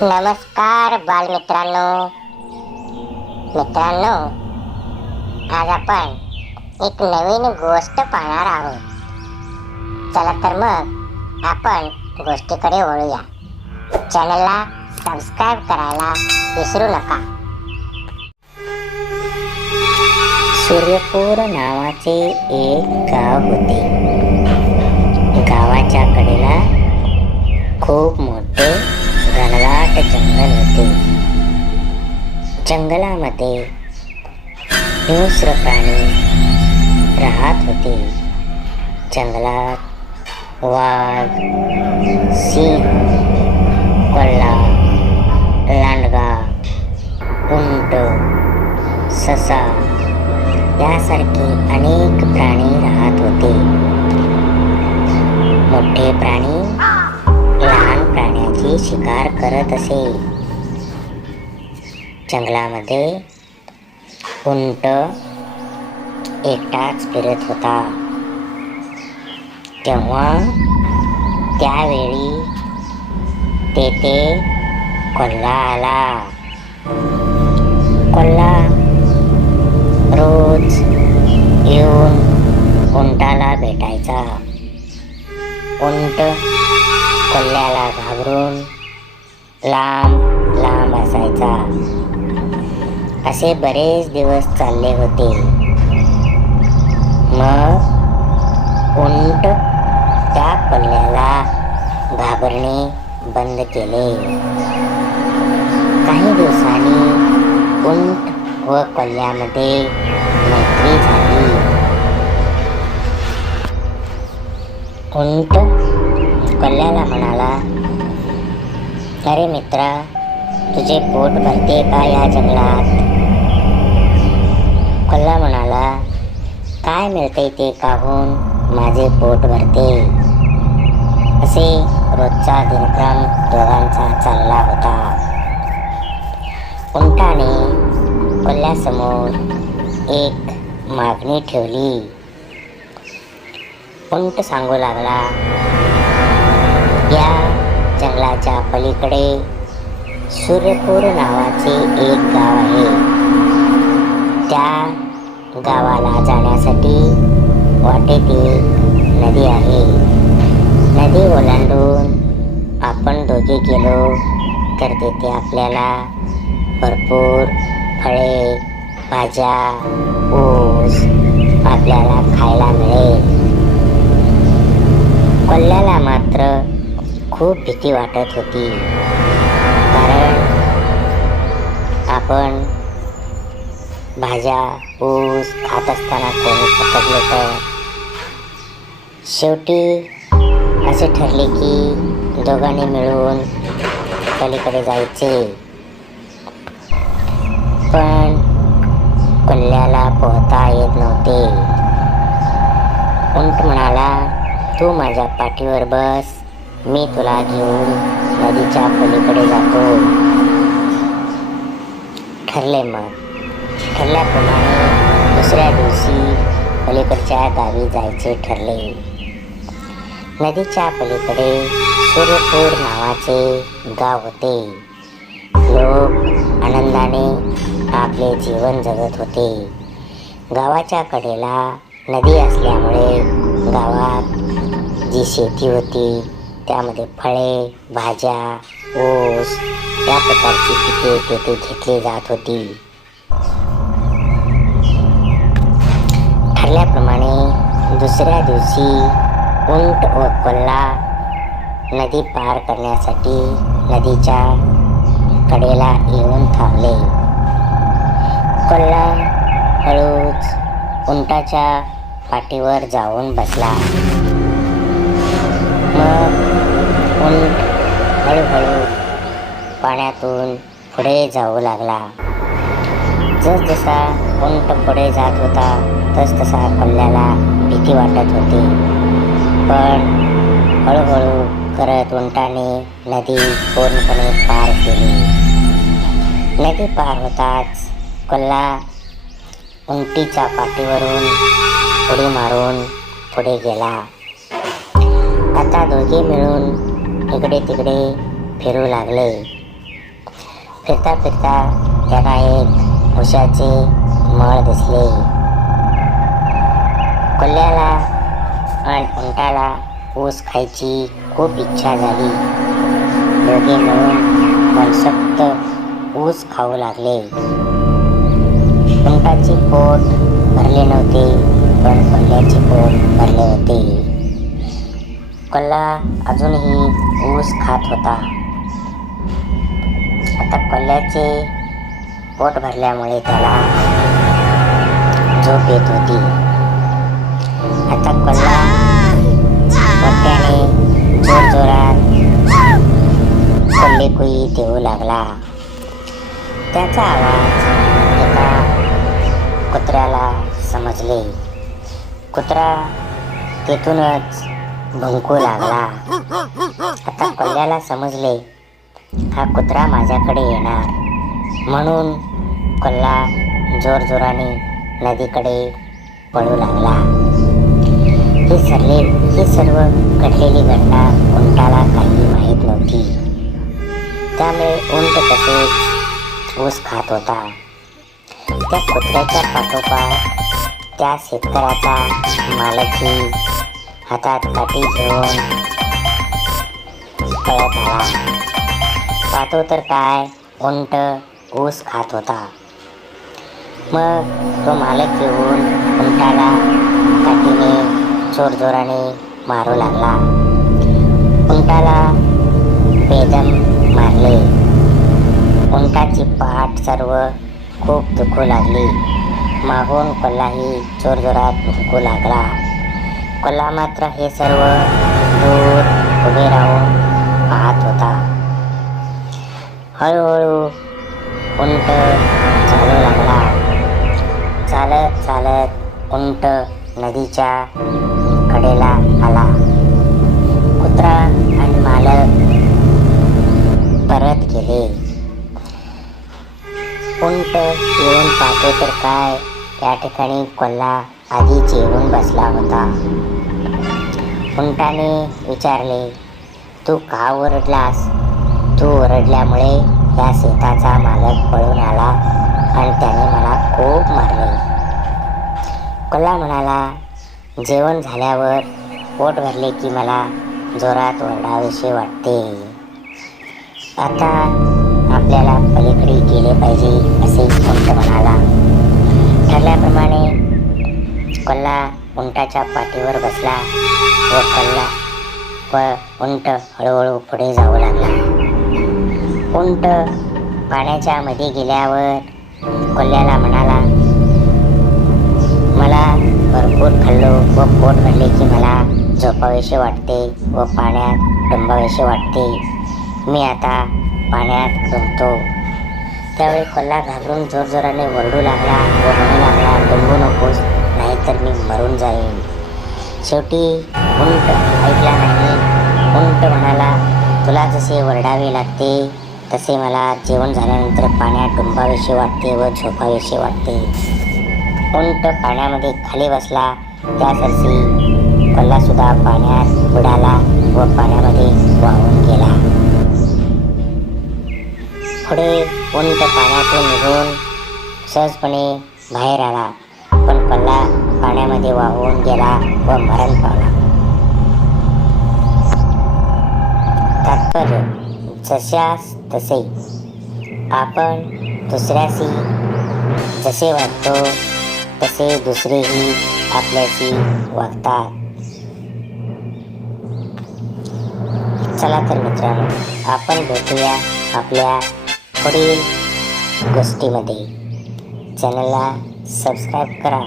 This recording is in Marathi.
नमस्कार बालमित्रांनो. मित्रांनो आज आपण एक नवीन गोष्ट पाहणार आहोत. चला तर मग आपण गोष्टीकडे वळूया. चॅनलला सबस्क्राईब करायला विसरू नका. सूर्यपूर नावाचे एक गाव होते. गावाच्या कडेला खूप मोठे घनदाट जंगल होते जंगलामध्ये हिंस्र प्राणी राहत होते. जंगलात वाघ, सिंह, कोल्हा, लांडगा, उंट, ससा यासारखे अनेक प्राणी शिकार असे जंगलामध्ये उंट एकटाच फिरत होता. तेव्हा त्यावेळी तेथे कोल्हा आला. कोल्हा रोज येऊन उंटाला भेटायचा. उंट कोल्ह्याला घाबरून लांब लांब असायचा. असे बरेच दिवस चालले होते. मग उंट त्या पल्ल्याला घाबरणे बंद केले. काही दिवसांनी उंट व पल्ल्यामध्ये मैत्री झाली. उंट कल्ल्याला म्हणाला अरे मित्रा तुझे पोट भरते का या जंगलात? कल्ला म्हणाला काय मिळते ते काहून माझे पोट भरते? असे रोजचा दिनक्रम दोघांचा चालला होता. उंटाने कोल्ह्यासमोर एक मागणी ठेवली. उंट सांगू लागला या जंगलाच्या पलीकडे सूर्यपूर नावाचे एक गाव आहे. त्या गावाला जाण्यासाठी वाटेत एक नदी आहे. नदी ओलांडून आपण दोघे गेलो तर तिथे आपल्याला भरपूर फळे भाज्या ऊस आपल्याला खायला मिळेल. कोल्ह्याला मात्र खूप भीती वाटत होती. कारण आपण भाज्या ऊस खात असताना कोणी पकडलं तर? शेवटी असे ठरले की दोघांनी मिळून पलीकडे जायचे. पण कोल्ह्याला पोहता येत नव्हते. उंट म्हणाला तू माझ्या पाठीवर बस. मी तुला घेऊन नदीच्या पलीकडे जातो. ठरले मग. ठरल्याप्रमाणे दुसऱ्या दिवशी पलीकडच्या गावी जायचे ठरले. नदीच्या पलीकडे सूर्यपूर नावाचे गाव होते. लोक आनंदाने आपले जीवन जगत होते. गावाच्या कडेला नदी असल्यामुळे गावात जी शेती होती त्यामध्ये फळे भाज्या ऊस या प्रकारची पिके तेथे घेतली जात होती. ठरल्याप्रमाणे दुसऱ्या दिवशी उंट व कोल्हा नदी पार करण्यासाठी नदीच्या कडेला येऊन थांबले. कोल्हा हळूच उंटाच्या पाठीवर जाऊन बसला. उंट हळूहळू पाण्यातून पुढे जाऊ लागला. जसजसा उंट पुढे जात होता तसतसा कल्ल्याला भीती वाटत होती. पण हळूहळू करत उंटाने नदी पूर्णपणे पार केली. नदी पार होताच कल्ला उंटीच्या पाठीवरून उडी मारून पुढे गेला. आता दोघे मिळून इकडे तिकडे फिरू लागले. फिरता फिरता त्यांना एक उशाचे मळ दिसले. कोल्ह्याला आणि उंटाला ऊस खायची खूप इच्छा झाली. दोघे मिळून मनसक्त ऊस खाऊ लागले. उंटाचे पोट भरले नव्हते. कोल्हा अजूनही ऊस खात होता. आता कोल्ह्याचे पोट भरल्यामुळे त्याला झोप येत होती. आता कोल्हा मोठ्याने जोर जोरात कोल्हे देऊ लागला. त्याचा आवाज एका कुत्र्याला समजले. कुत्रा तेथूनच भुंकू लागला. आता कोल्ह्याला समजले हा कुत्रा माझ्याकडे येणार. म्हणून कोल्हा जोरजोराने नदीकडे पळू लागला. ही सरले ही सर्व घडलेली घटना उंटाला काही माहीत नव्हती. त्यामुळे उंट तसेच ऊस खात होता. त्या कुत्र्याच्या पाठोपाठ त्या शेतकऱ्याचा मालकही हातात काठी घेऊन पळत आला पाहतो तर काय उंट ऊस खात होता. मग तो मालक येऊन उंटाला काठीने जोरजोराने मारू लागला. उंटाला बेदम मारले उंटाची पाठ सर्व खूप दुखू लागली. मागून पल्लाही जोरजोरात भुंकू लागला. कोल्हा मात्र हे सर्व दूर उभे राहून पाहत होता. हळूहळू उंट चालू लागला. चालत चालत उंट नदीच्या कडेला आला. कुत्रा आणि मालक परत गेले. उंट येऊन पाहतो तर काय या ठिकाणी कोल्हा आधी जेवून बसला होता. उंटाने विचारले तू का ओरडलास? तू ओरडल्यामुळे या शेताचा मालक पळून आला आणि त्याने मला खूप मारले. कोल्हा म्हणाला जेवण झाल्यावर पोट भरले की मला जोरात ओरडावेसे वाटते. आता आपल्याला पलीकडे गेले पाहिजे असे उंट म्हणाला. ठरल्याप्रमाणे कोल्हा उंटाच्या पाठीवर बसला व कल्ला व उंट हळूहळू पुढे जाऊ लागला. उंट पाण्याच्या मध्ये गेल्यावर कोल्ह्याला म्हणाला मला भरपूर खाल्लो व पोट भरले की मला झोपावेशी वाटते व पाण्यात डुंबावेशी वाटते. मी आता पाण्यात डुंबतो. त्यावेळी कोल्हा घाबरून जोरजोराने वरडू लागला व म्हणू लागला डुंबू नकोस. तर मी मरून जाईन. शेवटी उंट ऐकला नाही. उंट म्हणाला तुला जसे वरडावे लागते तसे मला जेवण झाल्यानंतर पाण्यात डुंबावेसे वाटते व झोपावेसे वाटते. उंट पाण्यामध्ये खाली बसला. त्या सरशी कोल्हासुद्धा पाण्यात बुडाला व पाण्यामध्ये वाहून गेला. पुढे उंट पाण्यातून निघून सहजपणे बाहेर आला. पण कल्ला पाण्यामध्ये वाहून गेला व मरण पावला. तात्पर्य जशास तसे. आपण दुसऱ्याशी जसे वागतो तसे दुसरेही आपल्याशी वागतात. चला तर मित्रांनो आपण भेटूया आपल्या पुढील गोष्टीमध्ये. चॅनलला सबस्क्राईब करा.